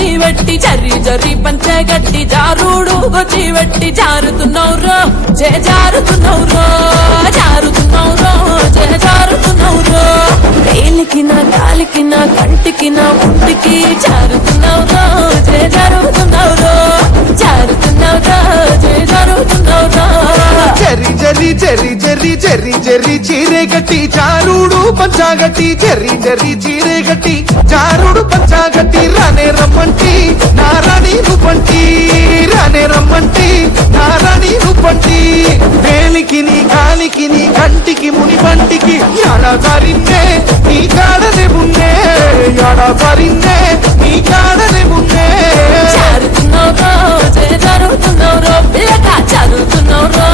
గొచ్చి వెట్టి జరి జరి పంచే గట్టి జారుడు గొచ్చి వెట్టి జారుతున్నౌరో జారుతున్నౌరో జారుతున్నౌరో జారుతున్నౌరో వేలికి నా కాలికి నా కంటికి నా ఒంటికి జారుతున్నౌరో జారుతున్నౌరో జారుతున్నౌరో జారుతున్నౌరో చెరి చెరి చెరి చెరి చెరి చెరి చీరే గట్టి చారుడు పంచాగట్టి చెరి చెరి చీరే గట్టి చారుడు పంచాగట్టి రానే రమ్మంటి నారాణి నువ్వంటి రానే రమ్మంటి నారాణి నువ్వంటి వేలికి నీ కాలికి నీ కంటికి ముని పంటికి యాడాదారిన్నే నీ కాడనే మున్నే యాడాదారిన్నే నీ కాడనే మున్నే జారుతున్నౌరో జారుతున్నౌరో పిల్లగా జారుతున్నౌరో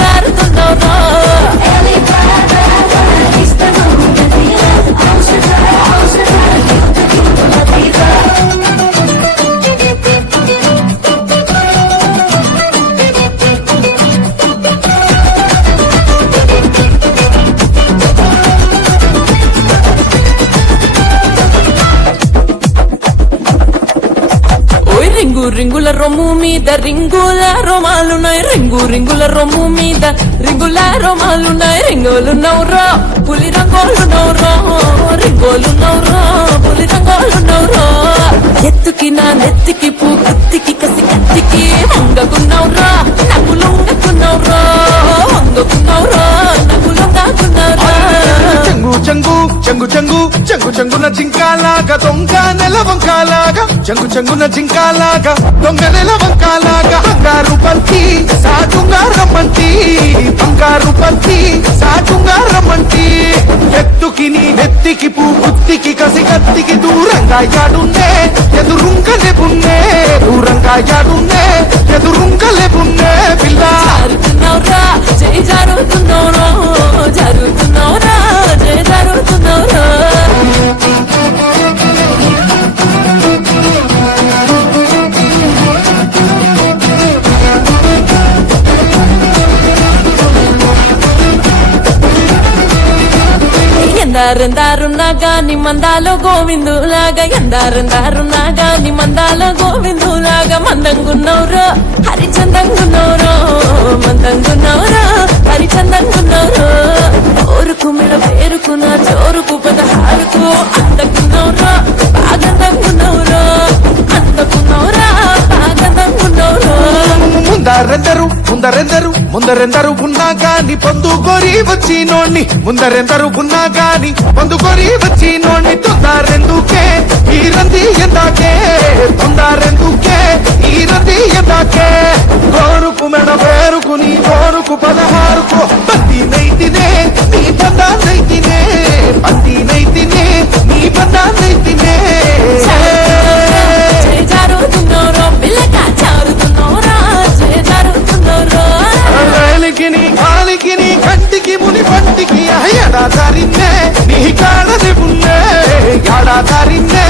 జారుతున్నౌరో రింగు రింగుల రొమ్ము మీద రింగుల రోమాలున్నాయి రింగు రింగుల రొమ్ము మీద రింగుల రోమాలున్నాయి రింగోలు నవ్రో పులి రంగోలు నవ్రో రింగోలు నవ్రో పులి రంగోలు నవ్రో ఎత్తుకి నా నెత్తికి పూ కత్తికి కసి కత్తికి వంగకున్నవ్రో నవ్వులుంగకున్నవ్రో వంగకున్నవ్రో నవ్వులుంగకున్నవ్రో చెంగు చెంగు చెంగు చెంగు చెంగు చెంగున జింకాలాగా దొంగ నెల వంకాలాగా చెంగు చెంగున జింకాలాగా దొంగ నెల వంకాలాగా బంగారు బంతి సాటుగా రమ్మంటి బంగారు బంతి సాటుగా రమ్మంటి ఎత్తుకి నీ నెత్తికి పూ గుత్తికి కసి కత్తికి దూరంగా యాడున్నే ఎదురుంగలే బున్నే దూరంగా యాడున్నే ఎదురుంగలే బున్నే పిల్ల జారుతున్నౌరా జారుతున్నౌరో జారుతున్నౌరా జారుతున్నౌరో ఎందారెందారున్నా గాని మందాలో గోవిందులాగా ఎందారెందారున్నా గాని మందాలో గోవిందులాగా మందంగున్నౌరో హరిచందంగున్నౌరో మందంగున్నౌరో హరిచందంగున్నౌరో ఓరుకు మెడ పేరుకు నా చోరుకు పదహారుకు అందకున్నౌరో బాగందంగున్నౌరో అందకున్నౌరా బాగందంగున్నౌరో ముందరెందరు ఉన్నా గాని పొందుకొని వచ్చినోణ్ణి ముందరెందరు ఉన్నా గాని పొందుకొని వచ్చినోణ్ణి తొందరెందుకే ఈ రంది ఎందాకే తొందరెందుకే ఈ రంది ఎందాకే కోరుకు మెడ పేరుకు నీ కోరుకు పదహారుకు బంది నైతినే నీ బంద నైతినే బంది నైతినే నీ బంద నైతినే జారుతున్నౌరో పిల్లగా జారుతున్నౌరా జారుతున్నౌరో వేలికి నీ కాలికి నీ కంటికి ముని పంటికి ఎడాదారిన్నే నీ కాడది ఉన్నే ఎడాదారిన్నే